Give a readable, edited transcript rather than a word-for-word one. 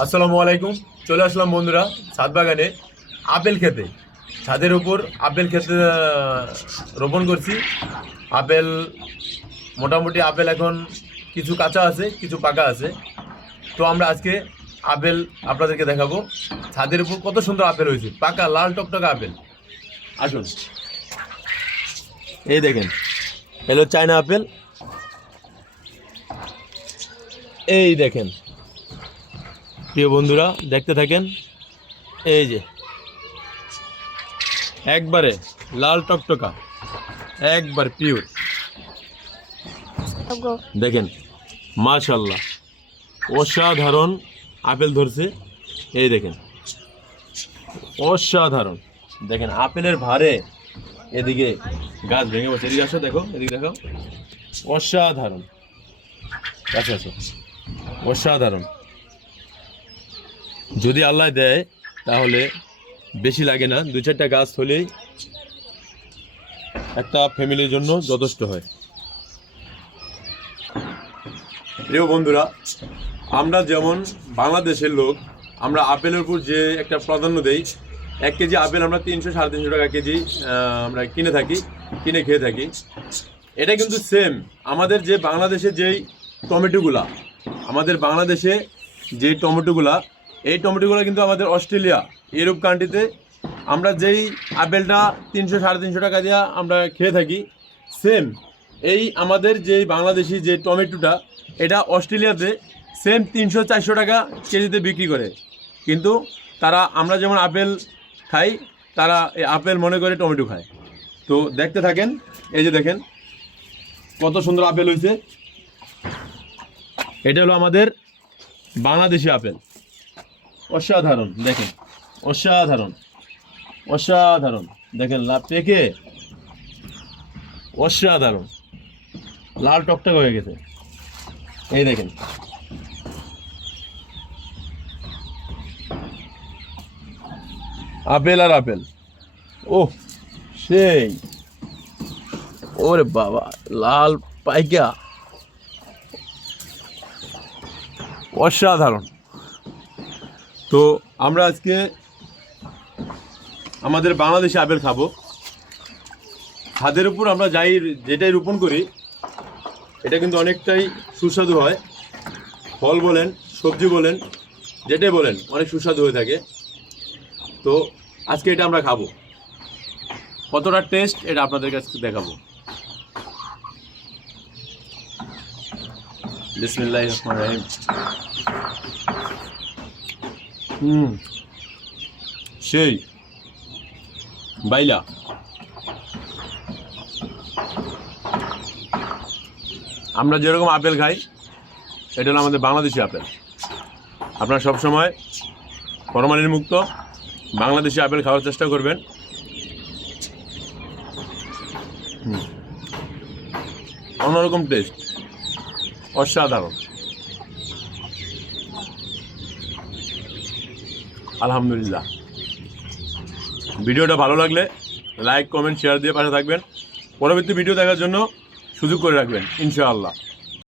আসসালামু আলাইকুম। চলে আসলাম বন্ধুরা ছাদ বাগানে আপেল খেতে। ছাদের উপর আপেল খেতে রোপণ করছি। আপেল মোটামুটি আপেল এখন কিছু কাঁচা আছে, কিছু পাকা আছে। তো আমরা আজকে আপেল আপনাদেরকে দেখাবো। ছাদের উপর কত সুন্দর আপেল হয়েছে, পাকা লাল টকটকা আপেল। আসুন, এই দেখেন, এলো চায়না আপেল। এই দেখেন প্রিয় বন্ধুরা, দেখতে থাকেন। এই যে একবারে লাল টকটকা, একবার পিওর। দেখেন, মাশাল্লাহ, অসাধারণ আপেল ধরছে। এই দেখেন, অসাধারণ। দেখেন আপেলের ভারে এদিকে গাছ ভেঙে বসে। এদিকে আসো, দেখো, এদিকে দেখো, অসাধারণ। আচ্ছা আচ্ছা, অসাধারণ। যদি আল্লাহ দেয় তাহলে বেশি লাগে না, 2-4টা গাছ হলেই একটা ফ্যামিলির জন্য যথেষ্ট হয়। প্রিয় বন্ধুরা, আমরা যেমন বাংলাদেশের লোক, আমরা আপেলের উপর যে একটা প্রাধান্য দেই, 1 কেজি আপেল আমরা 300-350 টাকা কেজি আমরা কিনে খেয়ে থাকি। এটা কিন্তু সেম আমাদের যে বাংলাদেশের যেই টমেটোগুলা, এই টমেটোগুলো কিন্তু আমাদের অস্ট্রেলিয়া, ইউরোপ কান্ট্রিতে আমরা যেই আপেলটা 300-350 টাকা দিয়ে আমরা খেয়ে থাকি, সেম এই আমাদের যেই বাংলাদেশি যে টমেটোটা, এটা অস্ট্রেলিয়াতে সেম 300-400 টাকা কেজিতে বিক্রি করে। কিন্তু আমরা যেমন আপেল খাই, তারা এই আপেল মনে করে টমেটো খায়। তো দেখতে থাকেন। এই যে দেখেন কত সুন্দর আপেল হয়েছে। এটা হলো আমাদের বাংলাদেশি আপেল। অসাধারণ, দেখেন, অসাধারণ অসাধারণ। দেখেন পেকে অসাধারণ লাল টকটক হয়ে গেছে। এই দেখেন, আপেল আর আপেল। ও সেই, ওরে বাবা, লাল পাইকা, অসাধারণ। তো আমরা আজকে আমাদের বাংলাদেশি আপেল খাবো। ছাদের উপর আমরা যেটাই রোপণ করি, এটা কিন্তু অনেকটাই সুস্বাদু হয়। ফল বলেন, সবজি বলেন, যেটাই বলেন, অনেক সুস্বাদু হয়ে থাকে। তো আজকে এটা আমরা খাবো। কতটা টেস্ট এটা আপনাদের কাছে দেখাবো। বিসমিল্লাহির রহমানির রহিম। সেই বাইলা। আমরা যেরকম আপেল খাই, এটা হলো আমাদের বাংলাদেশি আপেল। আপনারা সবসময় ফরমালিন মুক্ত বাংলাদেশি আপেল খাওয়ার চেষ্টা করবেন। অন্যরকম টেস্ট, অসাধারণ। আলহামদুলিল্লাহ। ভিডিওটা ভালো লাগলে লাইক, কমেন্ট, শেয়ার দিয়ে পাশে থাকবেন। পরবর্তী ভিডিও দেখার জন্য সুযোগ করে রাখবেন ইনশাআল্লাহ।